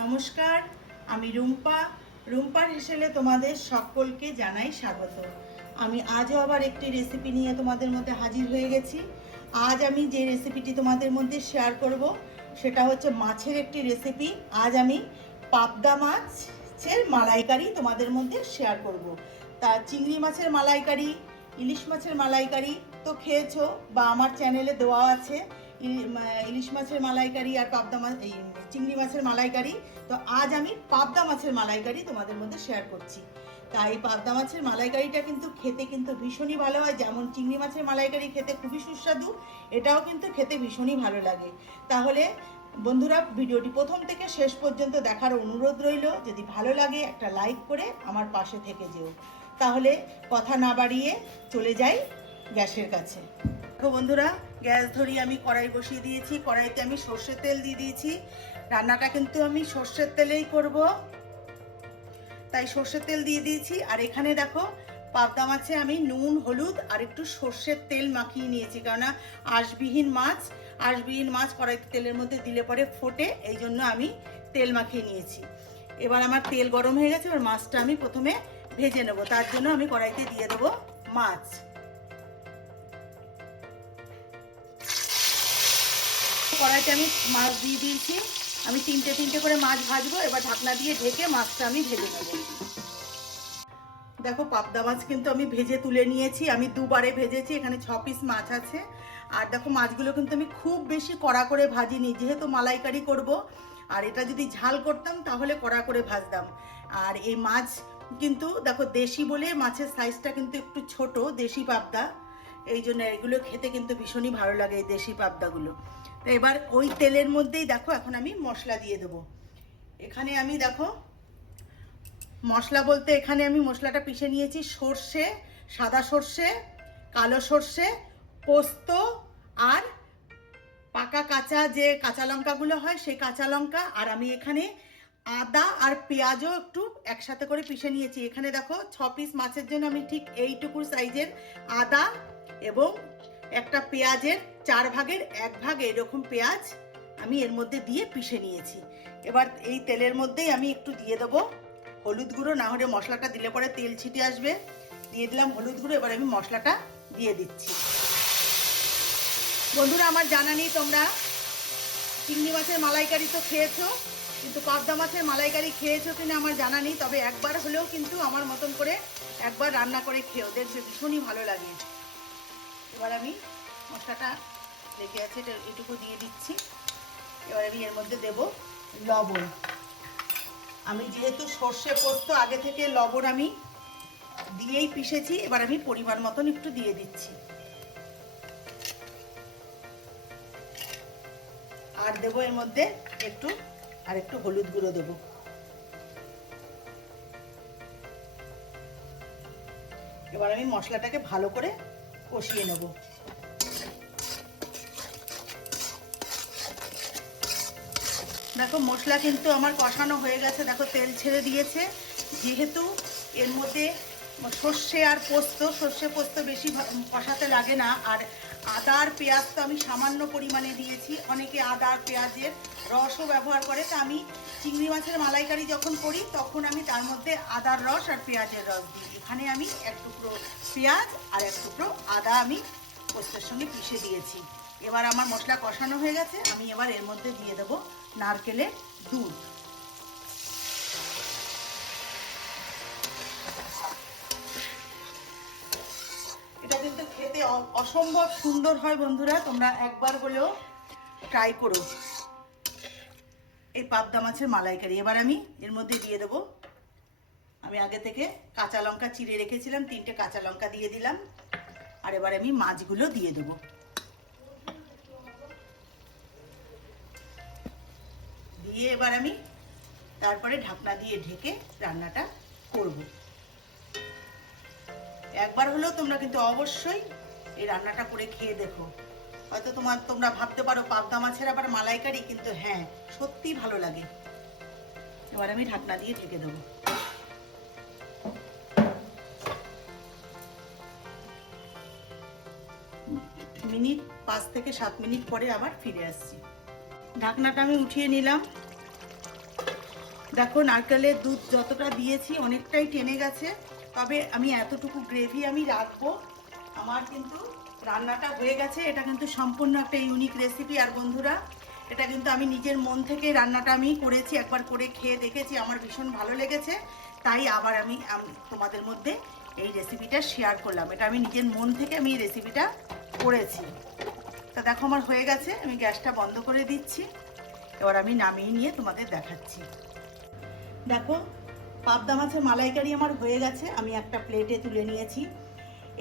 নমস্কার, আমি রুম্পা। রুম্পার হেসেলে তোমাদের সকলকে জানাই স্বাগত। আমি আজও আবার একটি রেসিপি নিয়ে তোমাদের মধ্যে হাজির হয়ে গেছি। আজ আমি যে রেসিপিটি তোমাদের মধ্যে শেয়ার করব সেটা হচ্ছে মাছের একটি রেসিপি। আজ আমি পাবদা মাছের মালাইকারি তোমাদের মধ্যে শেয়ার করব। তা চিংড়ি মাছের মালাইকারি, ইলিশ মাছের মালাইকারি তো খেয়েছো বা আমার চ্যানেলে দেওয়া আছে। ইলিশ মাছের মালাইকারি আর পাবদা মাছ, এই চিংড়ি মাছের মালাইকারি। তো আজ আমি পাবদা মাছের মালাইকারি তোমাদের মধ্যে শেয়ার করছি। তাই পাবদা মাছের মালাইকারিটা কিন্তু খেতে কিন্তু ভীষণই ভালো হয়। যেমন চিংড়ি মাছের মালাইকারি খেতে খুবই সুস্বাদু, এটাও কিন্তু খেতে ভীষণই ভালো লাগে। তাহলে বন্ধুরা, ভিডিওটি প্রথম থেকে শেষ পর্যন্ত দেখার অনুরোধ রইল। যদি ভালো লাগে একটা লাইক করে আমার পাশে থেকে যেও। তাহলে কথা না বাড়িয়ে চলে যাই গ্যাসের কাছে। দেখো বন্ধুরা, গ্যাস ধরিয়ে আমি কড়াই বসিয়ে দিয়েছি। কড়াইতে আমি সর্ষের তেল দিয়ে দিয়েছি। রান্নাটা কিন্তু আমি সর্ষের তেলেই করব, তাই সর্ষের তেল দিয়ে দিয়েছি। আর এখানে দেখো পাবদা মাছে আমি নুন, হলুদ আর একটু সর্ষের তেল মাখিয়ে নিয়েছি, কেননা আঁশবিহীন মাছ কড়াইতে তেলের মধ্যে দিলে পরে ফোটে, এই জন্য আমি তেল মাখিয়ে নিয়েছি। এবার আমার তেল গরম হয়ে গেছে। এবার মাছটা আমি প্রথমে ভেজে নেব। তার জন্য আমি কড়াইতে দিয়ে দেবো মাছ। কড়াইতে আমি মাছ দিয়ে দিয়েছি। আমি তিনটে করে মাছ ভাজবো। এবার ঢাকনা দিয়ে ঢেকে মাছটা আমি ভেজে নেব। দেখো পাবদা মাছ কিন্তু আমি ভেজে তুলে নিয়েছি। আমি দুবারে ভেজেছি, এখানে 6 পিস মাছ আছে। আর দেখো মাছগুলো কিন্তু আমি খুব বেশি কড়া করে ভাজিনি, যেহেতু মালাইকারি করব। আর এটা যদি ঝাল করতাম তাহলে কড়া করে ভাজতাম। আর এই মাছ কিন্তু দেখো দেশি বলে মাছের সাইজটা কিন্তু একটু ছোট, দেশি পাবদা, এই জন্য এগুলো খেতে কিন্তু ভীষণই ভালো লাগে এই দেশি পাবদাগুলো। তো এবার ওই তেলের মধ্যেই দেখো এখন আমি মশলা দিয়ে দেবো। এখানে আমি দেখো মশলা বলতে এখানে আমি মশলাটা পিষে নিয়েছি। সর্ষে, সাদা সর্ষে, কালো সর্ষে, পোস্ত আর পাকা কাঁচা যে কাঁচা লঙ্কাগুলো হয় সেই কাঁচা লঙ্কা। আর আমি এখানে আদা আর পেঁয়াজও একটু একসাথে করে পিষে নিয়েছি। এখানে দেখো 6 পিস মাছের জন্য আমি ঠিক এইটুকু সাইজের আদা এবং একটা পেঁয়াজের 4 ভাগের 1 ভাগ এরকম পেঁয়াজ আমি এর মধ্যে দিয়ে পিষে নিয়েছি। এবার এই তেলের মধ্যেই আমি একটু দিয়ে দেবো হলুদ গুঁড়ো, না হলে মশলাটা দিলে পরে তেল ছিটে আসবে। দিয়ে দিলাম হলুদ গুঁড়ো। এবার আমি মশলাটা দিয়ে দিচ্ছি। বন্ধুরা, আমার জানা নেই তোমরা চিংড়ি মাছের মালাইকারি তো খেয়েছো, কিন্তু পাবদা মাছের মালাইকারি খেয়েছো কিনা আমার জানা নেই। তবে একবার হলেও কিন্তু আমার মতন করে একবার রান্না করে খেয়েও, দেখবে ভীষণই ভালো লাগে। এবার আমি মশলাটা লেগে আছে, এটা এটুকু দিয়ে দিচ্ছি। এবার আমি এর মধ্যে দেব লবণ। আমি যেহেতু সর্ষে পোস্ত আগে থেকে লবণ আমি দিয়েই পিষেছি, এবার আমি পরিমাণ মতন একটু দিয়ে দিচ্ছি। আর দেবো এর মধ্যে একটু হলুদ গুঁড়ো দেবো। এবার আমি মশলাটাকে ভালো করে কষিয়ে নেব। দেখো মশলা কিন্তু আমার কষানো হয়ে গেছে, দেখো তেল ছেড়ে দিয়েছে। যেহেতু এর মধ্যে সর্ষে আর সর্ষে পোস্ত বেশি কষাতে লাগে না। আর আদা আর পেঁয়াজ তো আমি সামান্য পরিমাণে দিয়েছি। অনেকে আদা আর পেঁয়াজের রসও ব্যবহার করে, তা আমি চিংড়ি মাছের মালাইকারি যখন করি তখন আমি তার মধ্যে আদার রস আর পেঁয়াজের রস দিই। এখানে আমি 1 টুকরো পেঁয়াজ আর 1 টুকরো আদা আমি পোস্তের সঙ্গে পিষে দিয়েছি। এবার আমার মশলা কষানো হয়ে গেছে। আমি এবার এর মধ্যে দিয়ে দেবো নারকেলের দুধ। এটা কিন্তু খেতে অসম্ভব সুন্দর হয় বন্ধুরা, তোমরা একবার হলেও ট্রাই করো এই পাবদা মাছের মালাইকারি। এবার আমি এর মধ্যে দিয়ে দেবো, আমি আগে থেকে কাঁচা লঙ্কা চিড়ে রেখেছিলাম, 3টে কাঁচা লঙ্কা দিয়ে দিলাম। আর এবার আমি মাছগুলো দিয়ে দেবো। দিয়ে এবার আমি তারপরে ঢাকনা দিয়ে ঢেকে রান্নাটা করব। একবার হলেও তোমরা কিন্তু অবশ্যই এই রান্নাটা করে খেয়ে দেখো। হয়তো তোমরা ভাবতে পারো পাবদা মাছের আবার মালাইকারি, কিন্তু হ্যাঁ, সত্যি ভালো লাগে। এবার আমি ঢাকনা দিয়ে ঢেকে দেবো। মিনিট 5 থেকে 7 মিনিট পরে আবার ফিরে আসছি। ঢাকনাটা আমি উঠিয়ে নিলাম। দেখো নারকেলের দুধ যতটা দিয়েছি অনেকটাই টেনে গেছে, তবে আমি এতটুকু গ্রেভি আমি রাখবো। আমার কিন্তু রান্নাটা হয়ে গেছে। এটা কিন্তু সম্পূর্ণ একটা ইউনিক রেসিপি। আর বন্ধুরা, এটা কিন্তু আমি নিজের মন থেকে রান্নাটা আমি করেছি, একবার করে খেয়ে দেখেছি, আমার ভীষণ ভালো লেগেছে, তাই আবার আমি তোমাদের মধ্যে এই রেসিপিটা শেয়ার করলাম। এটা আমি নিজের মন থেকে আমি এই রেসিপিটা করেছি। তা দেখো আমার হয়ে গেছে, আমি গ্যাসটা বন্ধ করে দিচ্ছি। এবার আমি নামিয়ে নিয়ে তোমাদের দেখাচ্ছি। দেখো পাবদা মাছের মালাইকারি আমার হয়ে গেছে, আমি একটা প্লেটে তুলে নিয়েছি।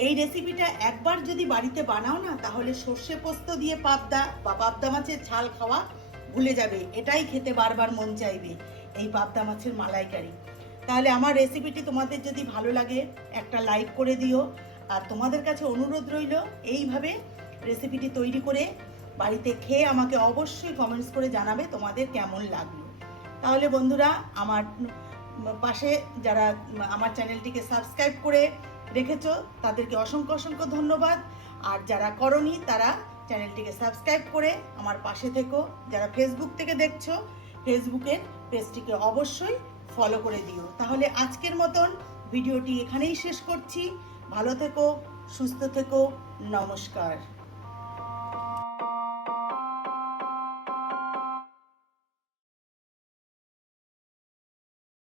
এই রেসিপিটা একবার যদি বাড়িতে বানাও না, তাহলে সর্ষে পোস্ত দিয়ে পাবদা বা পাবদা মাছের ঝাল খাওয়া ভুলে যাবে। এটাই খেতে বারবার মন চাইবে, এই পাবদা মাছের মালাইকারি। তাহলে আমার রেসিপিটি তোমাদের যদি ভালো লাগে একটা লাইক করে দিও। আর তোমাদের কাছে অনুরোধ রইল, এইভাবে রেসিপিটি তৈরি করে বাড়িতে খেয়ে আমাকে অবশ্যই কমেন্টস করে জানাবে তোমাদের কেমন লাগলো। তাহলে বন্ধুরা, আমার পাশে যারা আমার চ্যানেলটিকে সাবস্ক্রাইব করে রেখেছো তাদেরকে অসংখ্য অসংখ্য ধন্যবাদ। আর যারা করনি তারা চ্যানেলটিকে সাবস্ক্রাইব করে আমার পাশে থেকো। যারা ফেসবুক থেকে দেখছো, ফেসবুকের পেজটিকে অবশ্যই ফলো করে দিও। তাহলে আজকের মতন ভিডিওটি এখানেই শেষ করছি। ভালো থেকো, সুস্থ থেকো, নমস্কার।